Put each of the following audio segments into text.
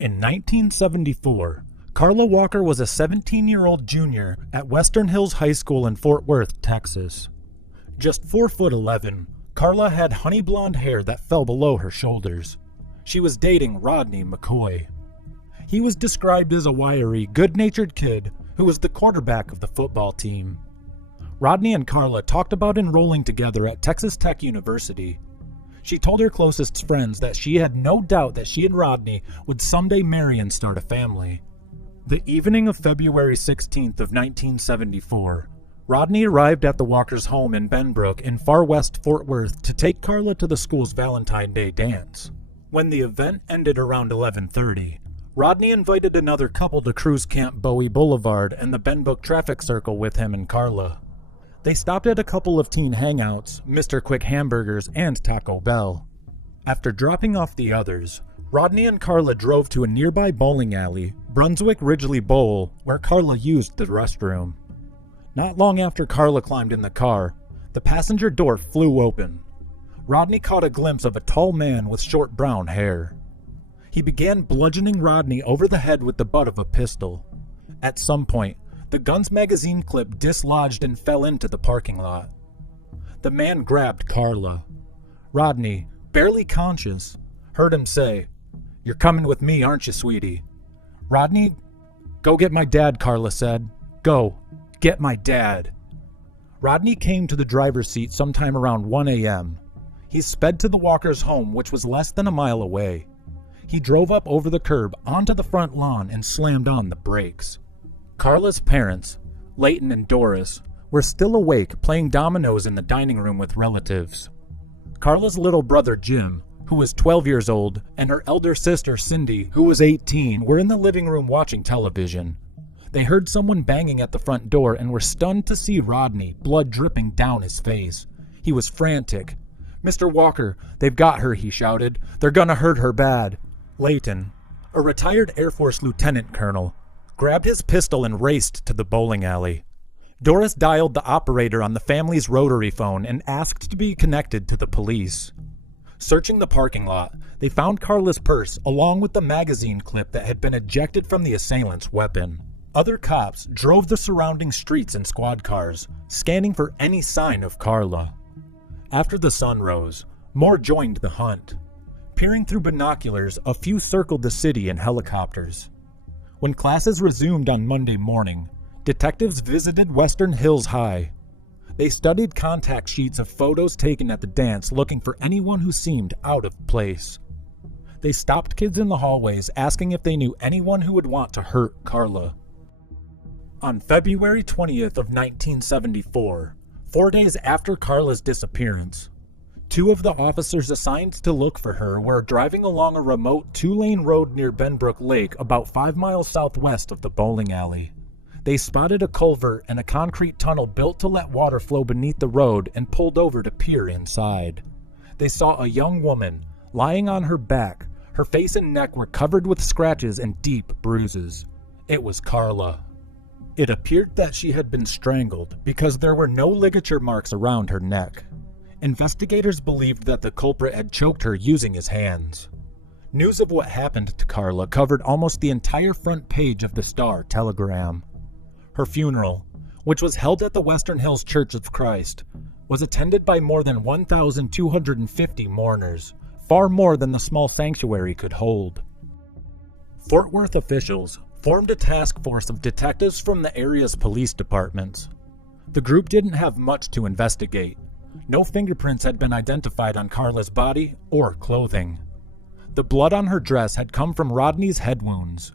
In 1974, Carla Walker was a 17-year-old junior at Western Hills High School in Fort Worth, Texas. Just 4'11", Carla had honey blonde hair that fell below her shoulders. She was dating Rodney McCoy. He was described as a wiry, good-natured kid who was the quarterback of the football team. Rodney and Carla talked about enrolling together at Texas Tech University. She told her closest friends that she had no doubt that she and Rodney would someday marry and start a family. The evening of February 16th of 1974, Rodney arrived at the Walkers' home in Benbrook in far west Fort Worth to take Carla to the school's Valentine's Day dance. When the event ended around 11:30, Rodney invited another couple to cruise Camp Bowie Boulevard and the Benbrook traffic circle with him and Carla. They stopped at a couple of teen hangouts, Mr. Quick Hamburgers, and Taco Bell. After dropping off the others, Rodney and Carla drove to a nearby bowling alley, Brunswick Ridgely Bowl, where Carla used the restroom. Not long after Carla climbed in the car, the passenger door flew open. Rodney caught a glimpse of a tall man with short brown hair. He began bludgeoning Rodney over the head with the butt of a pistol. At some point, the gun's magazine clip dislodged and fell into the parking lot. The man grabbed Carla. Rodney, barely conscious, heard him say, "You're coming with me, aren't you, sweetie?" "Rodney, go get my dad," Carla said. "Go, get my dad." Rodney came to the driver's seat sometime around 1 a.m. He sped to the Walkers' home, which was less than a mile away. He drove up over the curb onto the front lawn and slammed on the brakes. Carla's parents, Leighton and Doris, were still awake playing dominoes in the dining room with relatives. Carla's little brother Jim, who was 12 years old, and her elder sister Cindy, who was 18, were in the living room watching television. They heard someone banging at the front door and were stunned to see Rodney, blood dripping down his face. He was frantic. "Mr. Walker, they've got her," he shouted. "They're gonna hurt her bad." Leighton, a retired Air Force lieutenant colonel, grabbed his pistol and raced to the bowling alley. Doris dialed the operator on the family's rotary phone and asked to be connected to the police. Searching the parking lot, they found Carla's purse along with the magazine clip that had been ejected from the assailant's weapon. Other cops drove the surrounding streets in squad cars, scanning for any sign of Carla. After the sun rose, more joined the hunt. Peering through binoculars, a few circled the city in helicopters. When classes resumed on Monday morning, detectives visited Western Hills High. They studied contact sheets of photos taken at the dance looking for anyone who seemed out of place. They stopped kids in the hallways asking if they knew anyone who would want to hurt Carla. On February 20th of 1974, 4 days after Carla's disappearance, two of the officers assigned to look for her were driving along a remote 2-lane road near Benbrook Lake about 5 miles southwest of the bowling alley. They spotted a culvert and a concrete tunnel built to let water flow beneath the road and pulled over to peer inside. They saw a young woman lying on her back. Her face and neck were covered with scratches and deep bruises. It was Carla. It appeared that she had been strangled because there were no ligature marks around her neck. Investigators believed that the culprit had choked her using his hands. News of what happened to Carla covered almost the entire front page of the Star-Telegram. Her funeral, which was held at the Western Hills Church of Christ, was attended by more than 1,250 mourners, far more than the small sanctuary could hold. Fort Worth officials formed a task force of detectives from the area's police departments. The group didn't have much to investigate. No fingerprints had been identified on Carla's body or clothing. The blood on her dress had come from Rodney's head wounds.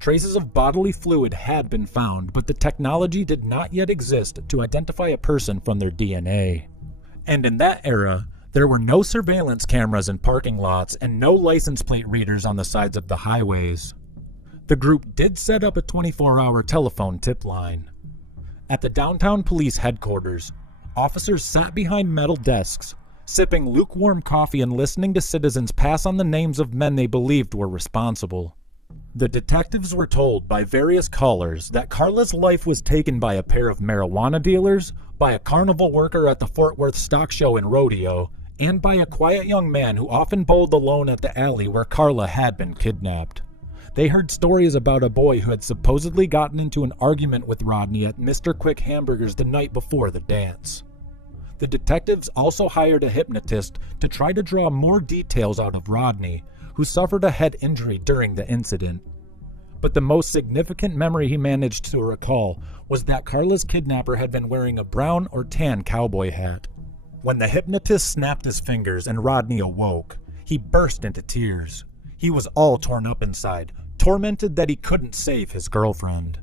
Traces of bodily fluid had been found, but the technology did not yet exist to identify a person from their DNA. And in that era, there were no surveillance cameras in parking lots and no license plate readers on the sides of the highways. The group did set up a 24-hour telephone tip line. At the downtown police headquarters, officers sat behind metal desks, sipping lukewarm coffee and listening to citizens pass on the names of men they believed were responsible. The detectives were told by various callers that Carla's life was taken by a pair of marijuana dealers, by a carnival worker at the Fort Worth Stock Show and Rodeo, and by a quiet young man who often bowled alone at the alley where Carla had been kidnapped. They heard stories about a boy who had supposedly gotten into an argument with Rodney at Mr. Quick Hamburgers the night before the dance. The detectives also hired a hypnotist to try to draw more details out of Rodney, who suffered a head injury during the incident. But the most significant memory he managed to recall was that Carla's kidnapper had been wearing a brown or tan cowboy hat. When the hypnotist snapped his fingers and Rodney awoke, he burst into tears. He was all torn up inside, tormented that he couldn't save his girlfriend.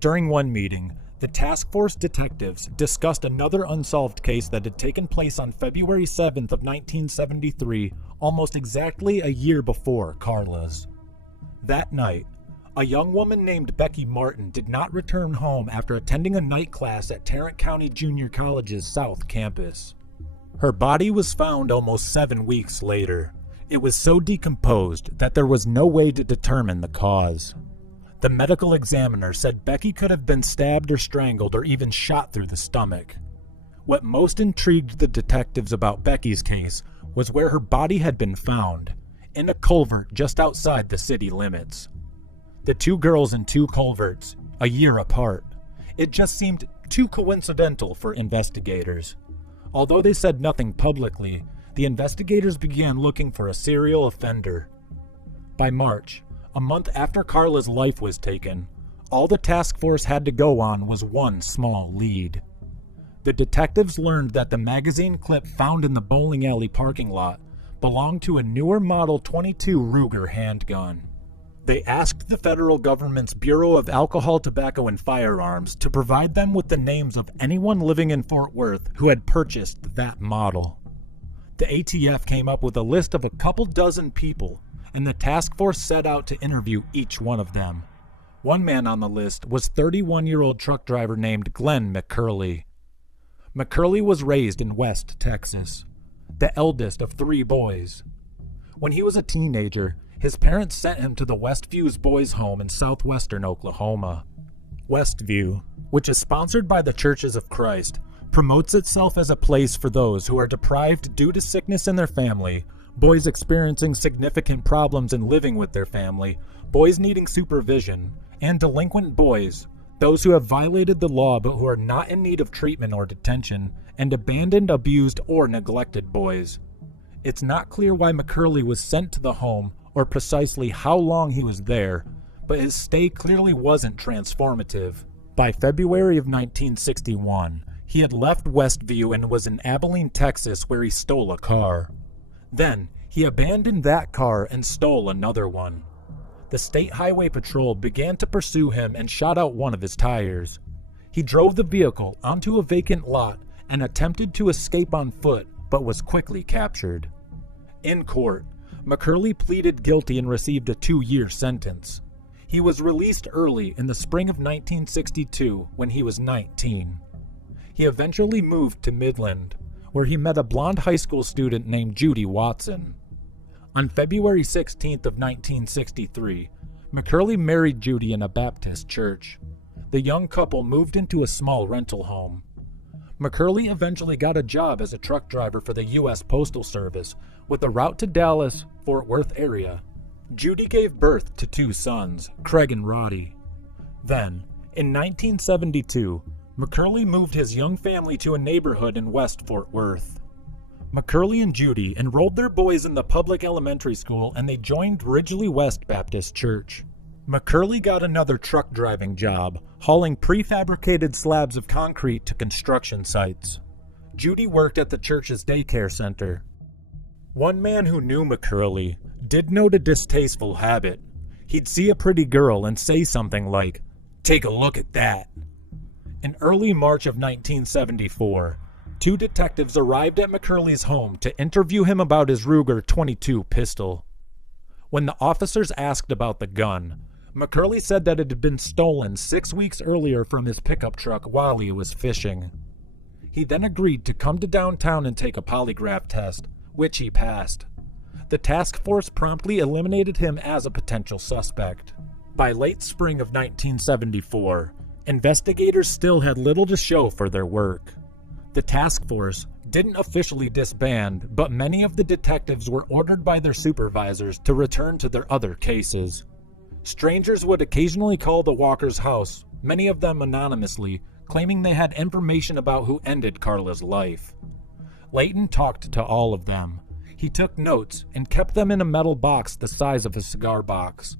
During one meeting, the task force detectives discussed another unsolved case that had taken place on February 7th of 1973, almost exactly a year before Carla's. That night, a young woman named Becky Martin did not return home after attending a night class at Tarrant County Junior College's South Campus. Her body was found almost 7 weeks later. It was so decomposed that there was no way to determine the cause. The medical examiner said Becky could have been stabbed or strangled or even shot through the stomach. What most intrigued the detectives about Becky's case was where her body had been found, in a culvert just outside the city limits. The two girls in two culverts, a year apart. It just seemed too coincidental for investigators. Although they said nothing publicly, the investigators began looking for a serial offender. By March, a month after Carla's life was taken, all the task force had to go on was one small lead. The detectives learned that the magazine clip found in the bowling alley parking lot belonged to a newer Model 22 Ruger handgun. They asked the federal government's Bureau of Alcohol, Tobacco, and Firearms to provide them with the names of anyone living in Fort Worth who had purchased that model. The ATF came up with a list of a couple dozen people, and the task force set out to interview each one of them. One man on the list was 31-year-old truck driver named Glenn McCurley. McCurley was raised in West Texas, the eldest of 3 boys. When he was a teenager, his parents sent him to the Westview's boys' home in southwestern Oklahoma. Westview, which is sponsored by the Churches of Christ, promotes itself as a place for those who are deprived due to sickness in their family, boys experiencing significant problems in living with their family, boys needing supervision, and delinquent boys, those who have violated the law but who are not in need of treatment or detention, and abandoned, abused, or neglected boys. It's not clear why McCurley was sent to the home or precisely how long he was there, but his stay clearly wasn't transformative. By February of 1961, he had left Westview and was in Abilene, Texas, where he stole a car. Then, he abandoned that car and stole another one. The State Highway Patrol began to pursue him and shot out one of his tires. He drove the vehicle onto a vacant lot and attempted to escape on foot, but was quickly captured. In court, McCurley pleaded guilty and received a 2-year sentence. He was released early in the spring of 1962 when he was 19. He eventually moved to Midland, where he met a blonde high school student named Judy Watson. On February 16th of 1963, McCurley married Judy in a Baptist church. The young couple moved into a small rental home. McCurley eventually got a job as a truck driver for the U.S. Postal Service with a route to Dallas, Fort Worth area. Judy gave birth to 2 sons, Craig and Roddy. Then, in 1972, McCurley moved his young family to a neighborhood in West Fort Worth. McCurley and Judy enrolled their boys in the public elementary school and they joined Ridgely West Baptist Church. McCurley got another truck driving job, hauling prefabricated slabs of concrete to construction sites. Judy worked at the church's daycare center. One man who knew McCurley did note a distasteful habit. He'd see a pretty girl and say something like, "Take a look at that." In early March of 1974, 2 detectives arrived at McCurley's home to interview him about his Ruger 22 pistol. When the officers asked about the gun, McCurley said that it had been stolen 6 weeks earlier from his pickup truck while he was fishing. He then agreed to come to downtown and take a polygraph test, which he passed. The task force promptly eliminated him as a potential suspect. By late spring of 1974, investigators still had little to show for their work. The task force didn't officially disband, but many of the detectives were ordered by their supervisors to return to their other cases. Strangers would occasionally call the Walkers' house, many of them anonymously, claiming they had information about who ended Karla's life. Layton talked to all of them. He took notes and kept them in a metal box the size of a cigar box.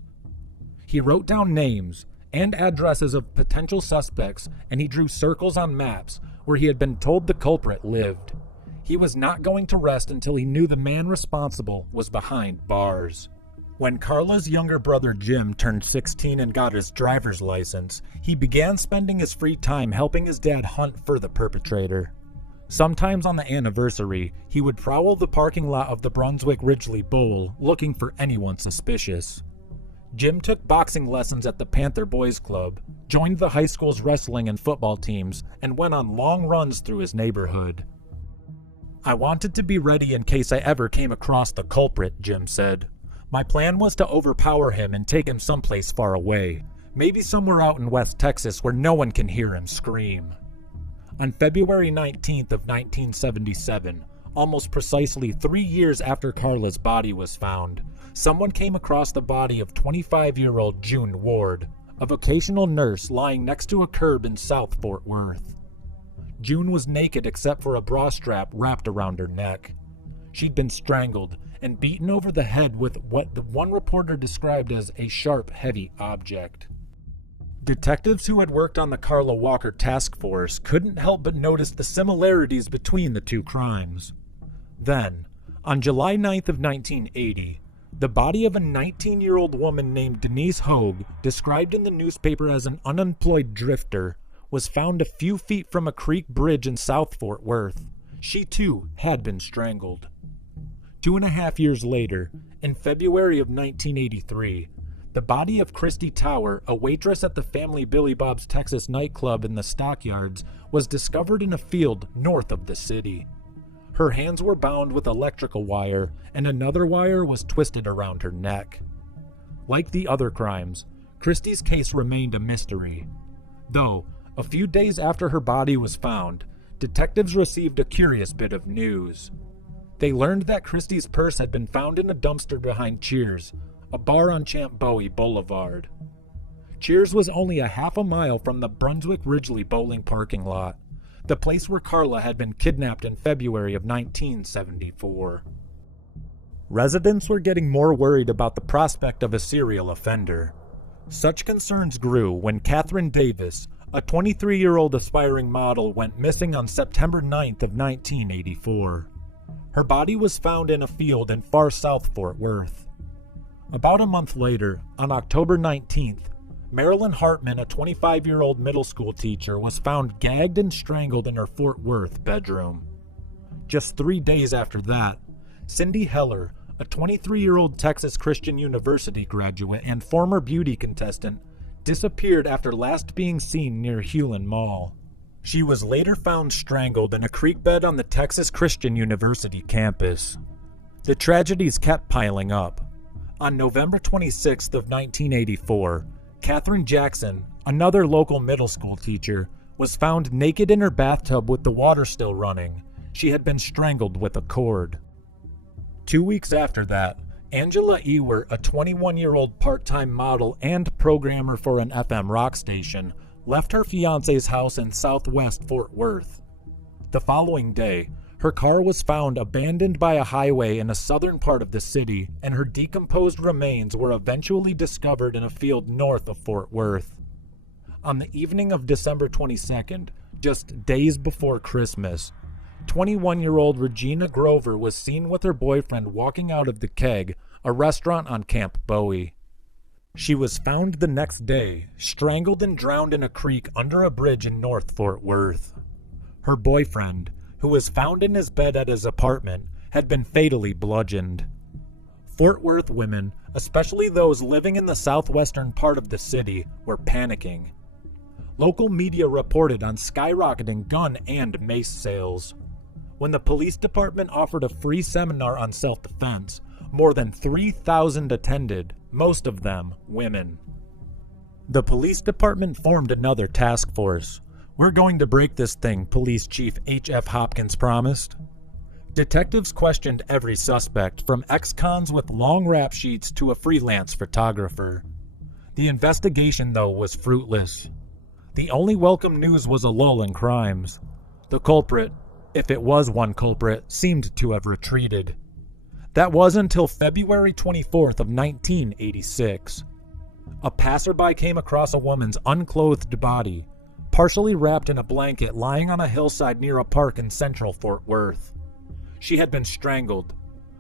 He wrote down names and addresses of potential suspects, and he drew circles on maps where he had been told the culprit lived. He was not going to rest until he knew the man responsible was behind bars. When Karla's younger brother Jim turned 16 and got his driver's license, he began spending his free time helping his dad hunt for the perpetrator. Sometimes on the anniversary, he would prowl the parking lot of the Brunswick Ridgely Bowl looking for anyone suspicious. Jim took boxing lessons at the Panther Boys Club, joined the high school's wrestling and football teams, and went on long runs through his neighborhood. "I wanted to be ready in case I ever came across the culprit," Jim said. "My plan was to overpower him and take him someplace far away, maybe somewhere out in West Texas where no one can hear him scream." On February 19th of 1977, almost precisely 3 years after Karla's body was found, someone came across the body of 25-year-old June Ward, a vocational nurse lying next to a curb in South Fort Worth. June was naked except for a bra strap wrapped around her neck. She'd been strangled and beaten over the head with what the one reporter described as a sharp, heavy object. Detectives who had worked on the Karla Walker task force couldn't help but notice the similarities between the two crimes. Then, on July 9th of 1980, the body of a 19-year-old woman named Denise Hogue, described in the newspaper as an unemployed drifter, was found a few feet from a creek bridge in South Fort Worth. She too had been strangled. 2.5 years later, in February of 1983, the body of Christy Tower, a waitress at the family Billy Bob's Texas nightclub in the Stockyards, was discovered in a field north of the city. Her hands were bound with electrical wire, and another wire was twisted around her neck. Like the other crimes, Christy's case remained a mystery. Though, a few days after her body was found, detectives received a curious bit of news. They learned that Christy's purse had been found in a dumpster behind Cheers, a bar on Champ Bowie Boulevard. Cheers was only a half a mile from the Brunswick Ridgely bowling parking lot, the place where Karla had been kidnapped in February of 1974. Residents were getting more worried about the prospect of a serial offender. Such concerns grew when Catherine Davis, a 23-year-old aspiring model, went missing on September 9th of 1984. Her body was found in a field in far South Fort Worth. About a month later, on October 19th, Marilyn Hartman, a 25-year-old middle school teacher, was found gagged and strangled in her Fort Worth bedroom. Just 3 days after that, Cindy Heller, a 23-year-old Texas Christian University graduate and former beauty contestant, disappeared after last being seen near Hewlin Mall. She was later found strangled in a creek bed on the Texas Christian University campus. The tragedies kept piling up. On November 26th of 1984, Catherine Jackson, another local middle school teacher, was found naked in her bathtub with the water still running. She had been strangled with a cord. 2 weeks after that, Angela Ewert, a 21-year-old part-time model and programmer for an FM rock station, left her fiancé's house in southwest Fort Worth. The following day, her car was found abandoned by a highway in a southern part of the city, and her decomposed remains were eventually discovered in a field north of Fort Worth. On the evening of December 22nd, just days before Christmas, 21-year-old Regina Grover was seen with her boyfriend walking out of the Keg, a restaurant on Camp Bowie. She was found the next day, strangled and drowned in a creek under a bridge in North Fort Worth. Her boyfriend, who was found in his bed at his apartment, had been fatally bludgeoned. Fort Worth women, especially those living in the southwestern part of the city, were panicking. Local media reported on skyrocketing gun and mace sales. When the police department offered a free seminar on self-defense, more than 3,000 attended, most of them women. The police department formed another task force. "We're going to break this thing," Police Chief H.F. Hopkins promised. Detectives questioned every suspect, from ex-cons with long rap sheets to a freelance photographer. The investigation, though, was fruitless. The only welcome news was a lull in crimes. The culprit, if it was one culprit, seemed to have retreated. That was until February 24th of 1986. A passerby came across a woman's unclothed body, partially wrapped in a blanket, lying on a hillside near a park in central Fort Worth. She had been strangled,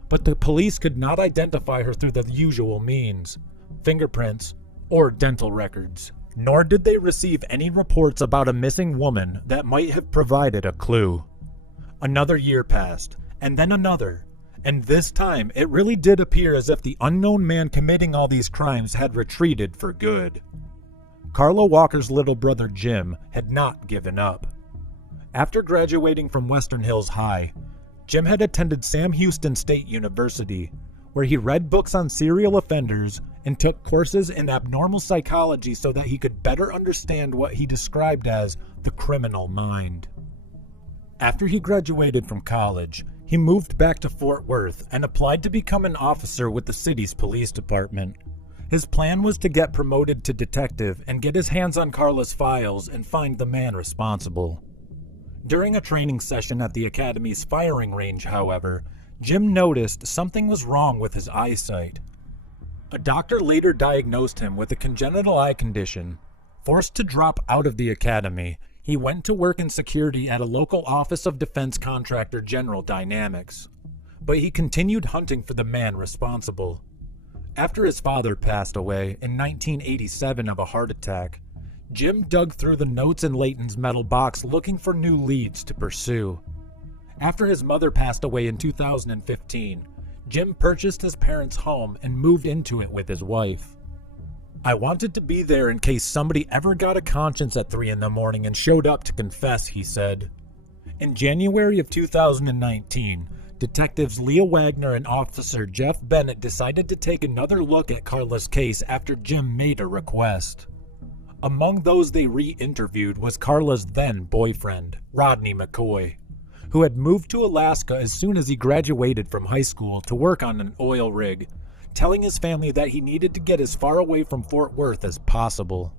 but the police could not identify her through the usual means, fingerprints, or dental records. Nor did they receive any reports about a missing woman that might have provided a clue. Another year passed, and then another, and this time it really did appear as if the unknown man committing all these crimes had retreated for good. Carla Walker's little brother Jim had not given up. After graduating from Western Hills High, Jim had attended Sam Houston State University, where he read books on serial offenders and took courses in abnormal psychology so that he could better understand what he described as the criminal mind. After he graduated from college, he moved back to Fort Worth and applied to become an officer with the city's police department. His plan was to get promoted to detective and get his hands on Carla's files and find the man responsible. During a training session at the academy's firing range, however, Jim noticed something was wrong with his eyesight. A doctor later diagnosed him with a congenital eye condition. Forced to drop out of the academy, he went to work in security at a local Office of Defense contractor General Dynamics. But he continued hunting for the man responsible. After his father passed away in 1987 of a heart attack, Jim dug through the notes in Layton's metal box looking for new leads to pursue. After his mother passed away in 2015, Jim purchased his parents' home and moved into it with his wife. "I wanted to be there in case somebody ever got a conscience at 3 in the morning and showed up to confess," he said. In January of 2019, Detectives Leah Wagner and Officer Jeff Bennett decided to take another look at Carla's case after Jim made a request. Among those they re-interviewed was Carla's then-boyfriend, Rodney McCoy, who had moved to Alaska as soon as he graduated from high school to work on an oil rig, telling his family that he needed to get as far away from Fort Worth as possible.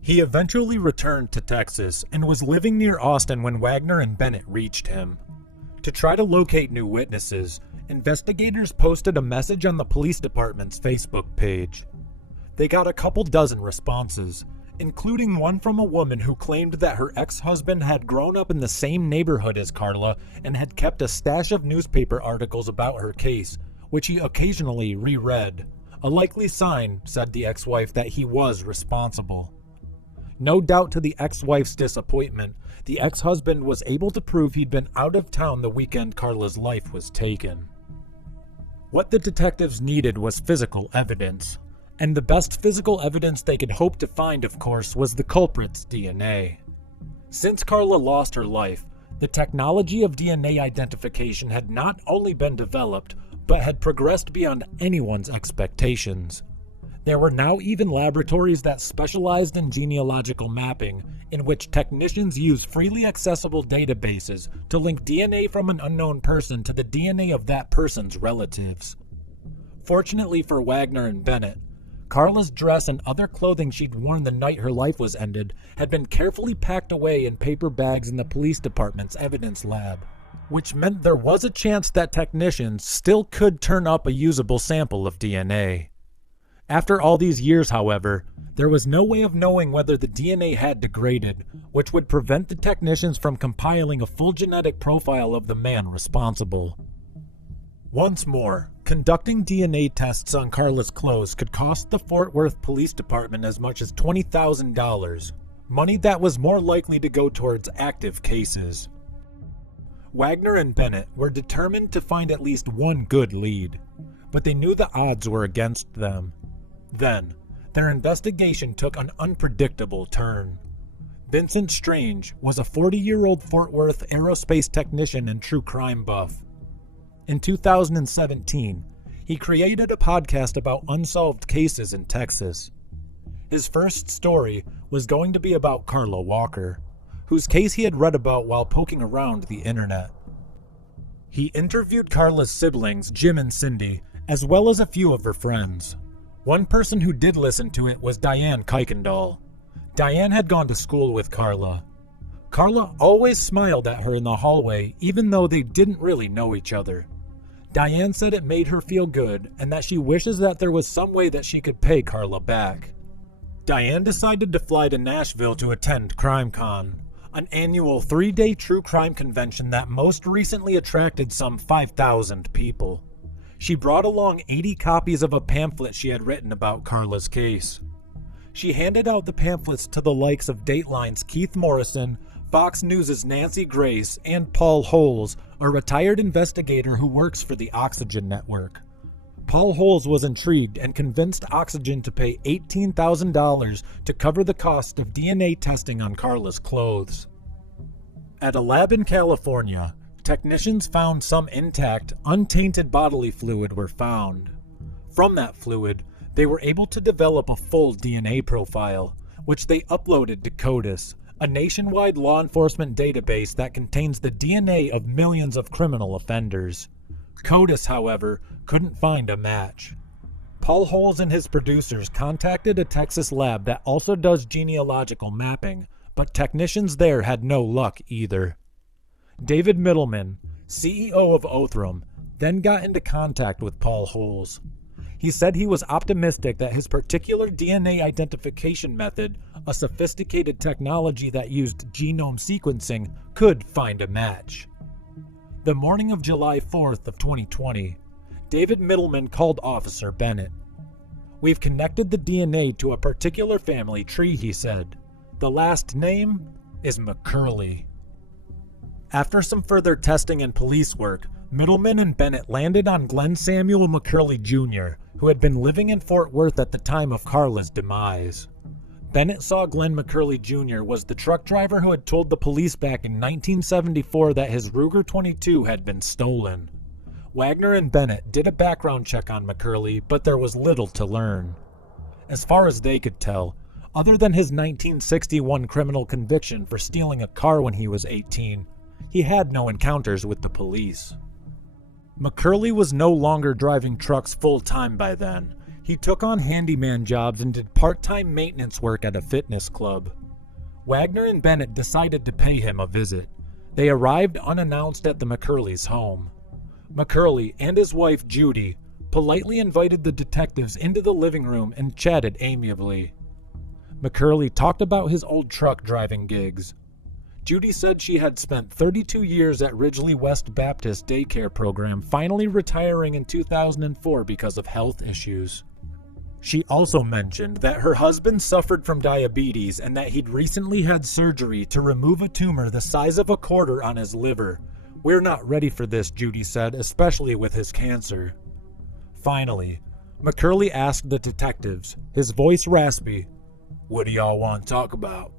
He eventually returned to Texas and was living near Austin when Wagner and Bennett reached him. To try to locate new witnesses, investigators posted a message on the police department's Facebook page. They got a couple dozen responses, including one from a woman who claimed that her ex-husband had grown up in the same neighborhood as Carla and had kept a stash of newspaper articles about her case, which he occasionally reread. A likely sign, said the ex-wife, that he was responsible. No doubt to the ex-wife's disappointment, the ex-husband was able to prove he'd been out of town the weekend Carla's life was taken. What the detectives needed was physical evidence, and the best physical evidence they could hope to find, of course, was the culprit's DNA. Since Carla lost her life, the technology of DNA identification had not only been developed, but had progressed beyond anyone's expectations. There were now even laboratories that specialized in genealogical mapping, in which technicians use freely accessible databases to link DNA from an unknown person to the DNA of that person's relatives. Fortunately for Wagner and Bennett, Carla's dress and other clothing she'd worn the night her life was ended had been carefully packed away in paper bags in the police department's evidence lab, which meant there was a chance that technicians still could turn up a usable sample of DNA. After all these years, however, there was no way of knowing whether the DNA had degraded, which would prevent the technicians from compiling a full genetic profile of the man responsible. Once more, conducting DNA tests on Carla's clothes could cost the Fort Worth Police Department as much as $20,000, money that was more likely to go towards active cases. Wagner and Bennett were determined to find at least one good lead, but they knew the odds were against them. Then, their investigation took an unpredictable turn. Vincent Strange was a 40-year-old Fort Worth aerospace technician and true crime buff. In 2017, he created a podcast about unsolved cases in Texas. His first story was going to be about Carla Walker, whose case he had read about while poking around the internet. He interviewed Carla's siblings, Jim and Cindy, as well as a few of her friends. One person who did listen to it was Diane Kuykendall. Diane had gone to school with Carla. Carla always smiled at her in the hallway, even though they didn't really know each other. Diane said it made her feel good, and that she wishes that there was some way that she could pay Carla back. Diane decided to fly to Nashville to attend CrimeCon, an annual 3-day true crime convention that most recently attracted some 5,000 people. She brought along 80 copies of a pamphlet she had written about Carla's case. She handed out the pamphlets to the likes of Dateline's Keith Morrison, Fox News' Nancy Grace, and Paul Holes, a retired investigator who works for the Oxygen Network. Paul Holes was intrigued and convinced Oxygen to pay $18,000 to cover the cost of DNA testing on Carla's clothes. At a lab in California, technicians found some intact, untainted bodily fluid were found. From that fluid, they were able to develop a full DNA profile, which they uploaded to CODIS, a nationwide law enforcement database that contains the DNA of millions of criminal offenders. CODIS, however, couldn't find a match. Paul Holes and his producers contacted a Texas lab that also does genealogical mapping, but technicians there had no luck either. David Middleman, CEO of Othram, then got into contact with Paul Holes. He said he was optimistic that his particular DNA identification method, a sophisticated technology that used genome sequencing, could find a match. The morning of July 4th of 2020, David Middleman called Officer Bennett. "We've connected the DNA to a particular family tree," he said. "The last name is McCurley." After some further testing and police work, Middleman and Bennett landed on Glenn Samuel McCurley Jr., who had been living in Fort Worth at the time of Carla's demise. Bennett saw Glenn McCurley Jr. was the truck driver who had told the police back in 1974 that his Ruger 22 had been stolen. Wagner and Bennett did a background check on McCurley, but there was little to learn. As far as they could tell, other than his 1961 criminal conviction for stealing a car when he was 18, he had no encounters with the police. McCurley was no longer driving trucks full-time by then. He took on handyman jobs and did part-time maintenance work at a fitness club. Wagner and Bennett decided to pay him a visit. They arrived unannounced at the McCurleys' home. McCurley and his wife Judy politely invited the detectives into the living room and chatted amiably. McCurley talked about his old truck driving gigs. Judy said she had spent 32 years at Ridgely West Baptist Daycare Program, finally retiring in 2004 because of health issues. She also mentioned that her husband suffered from diabetes and that he'd recently had surgery to remove a tumor the size of a quarter on his liver. "We're not ready for this," Judy said, "especially with his cancer." Finally, McCurley asked the detectives, his voice raspy, "What do y'all want to talk about?"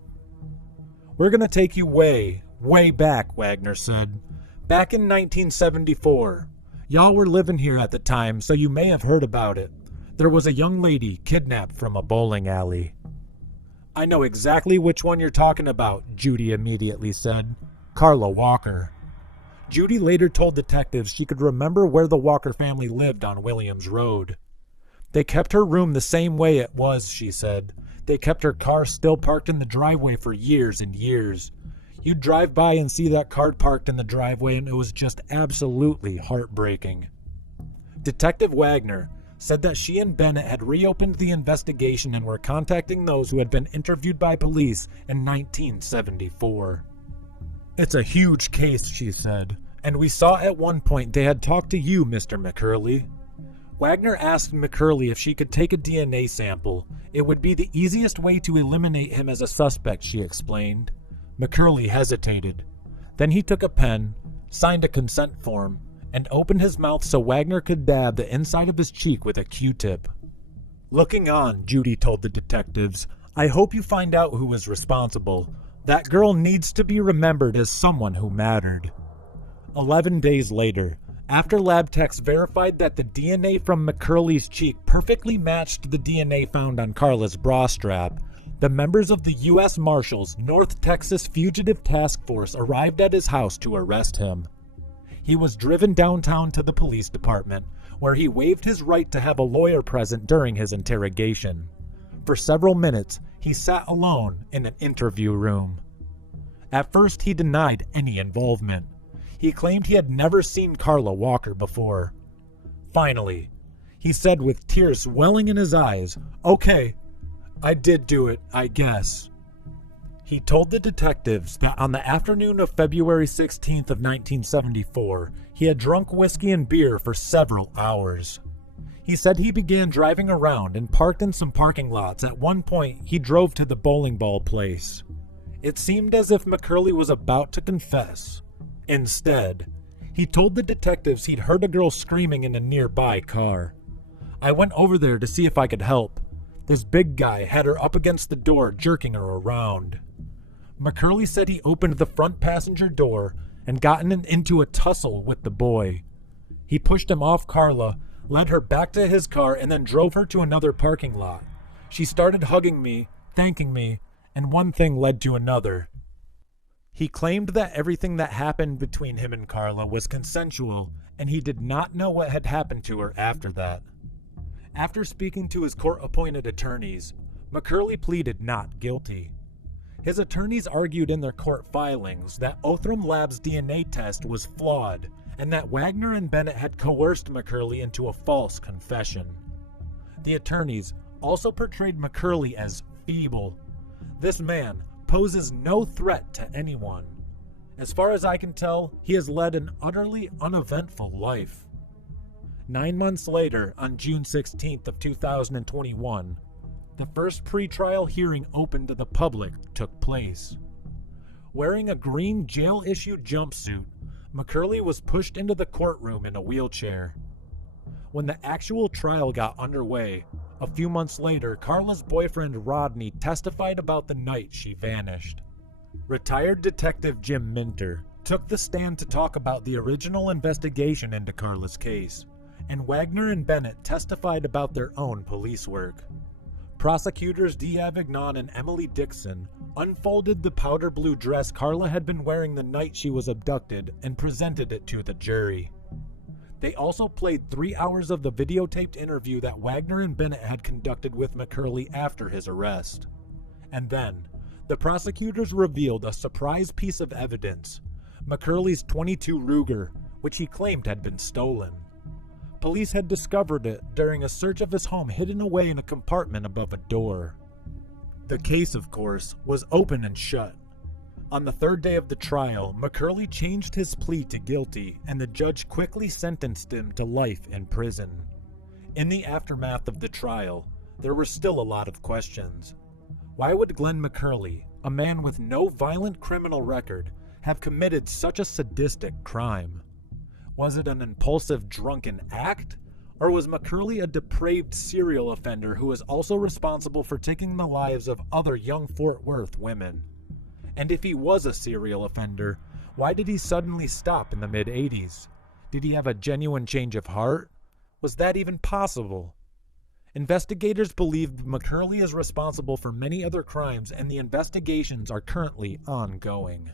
"We're going to take you way, way back," Wagner said. "Back in 1974. Y'all were living here at the time, so you may have heard about it. There was a young lady kidnapped from a bowling alley." "I know exactly which one you're talking about," Judy immediately said. "Carla Walker." Judy later told detectives she could remember where the Walker family lived on Williams Road. "They kept her room the same way it was," she said. "They kept her car still parked in the driveway for years and years. You'd drive by and see that car parked in the driveway, and it was just absolutely heartbreaking." Detective Wagner said that she and Bennett had reopened the investigation and were contacting those who had been interviewed by police in 1974. "It's a huge case," she said, "and we saw at one point they had talked to you, Mr. McCurley." Wagner asked McCurley if she could take a DNA sample. It would be the easiest way to eliminate him as a suspect, she explained. McCurley hesitated. Then he took a pen, signed a consent form, and opened his mouth so Wagner could dab the inside of his cheek with a Q-tip. Looking on, Judy told the detectives, "I hope you find out who was responsible. That girl needs to be remembered as someone who mattered." 11 days later, after lab techs verified that the DNA from McCurley's cheek perfectly matched the DNA found on Carla's bra strap, the members of the U.S. Marshals North Texas Fugitive Task Force arrived at his house to arrest him. He was driven downtown to the police department, where he waived his right to have a lawyer present during his interrogation. For several minutes, he sat alone in an interview room. At first, he denied any involvement. He claimed he had never seen Carla Walker before. Finally, he said with tears welling in his eyes, "Okay, I did do it, I guess." He told the detectives that on the afternoon of February 16th of 1974, he had drunk whiskey and beer for several hours. He said he began driving around and parked in some parking lots. At one point, he drove to the bowling ball place. It seemed as if McCurley was about to confess. Instead, he told the detectives he'd heard a girl screaming in a nearby car. "I went over there to see if I could help. This big guy had her up against the door, jerking her around." McCurley said he opened the front passenger door and gotten into a tussle with the boy. He pushed him off Carla, led her back to his car, and then drove her to another parking lot. She started hugging me, thanking me, and one thing led to another. He claimed that everything that happened between him and Carla was consensual, and he did not know what had happened to her after that. After speaking to his court-appointed attorneys, McCurley pleaded not guilty. His attorneys argued in their court filings that Othram Lab's DNA test was flawed and that Wagner and Bennett had coerced McCurley into a false confession. The attorneys also portrayed McCurley as feeble. This man poses no threat to anyone. As far as I can tell, he has led an utterly uneventful life. 9 months later, on June 16th of 2021, the first pretrial hearing open to the public took place. Wearing a green jail-issued jumpsuit, McCurley was pushed into the courtroom in a wheelchair. When the actual trial got underway, a few months later, Carla's boyfriend Rodney testified about the night she vanished. Retired Detective Jim Minter took the stand to talk about the original investigation into Carla's case, and Wagner and Bennett testified about their own police work. Prosecutors D'Avignon and Emily Dixon unfolded the powder blue dress Carla had been wearing the night she was abducted and presented it to the jury. They also played 3 hours of the videotaped interview that Wagner and Bennett had conducted with McCurley after his arrest. And then, the prosecutors revealed a surprise piece of evidence, McCurley's .22 Ruger, which he claimed had been stolen. Police had discovered it during a search of his home hidden away in a compartment above a door. The case, of course, was open and shut. On the third day of the trial, McCurley changed his plea to guilty, and the judge quickly sentenced him to life in prison. In the aftermath of the trial, there were still a lot of questions. Why would Glenn McCurley, a man with no violent criminal record, have committed such a sadistic crime? Was it an impulsive, drunken act? Or was McCurley a depraved serial offender who was also responsible for taking the lives of other young Fort Worth women? And if he was a serial offender, why did he suddenly stop in the mid-'80s? Did he have a genuine change of heart? Was that even possible? Investigators believe McCurley is responsible for many other crimes, and the investigations are currently ongoing.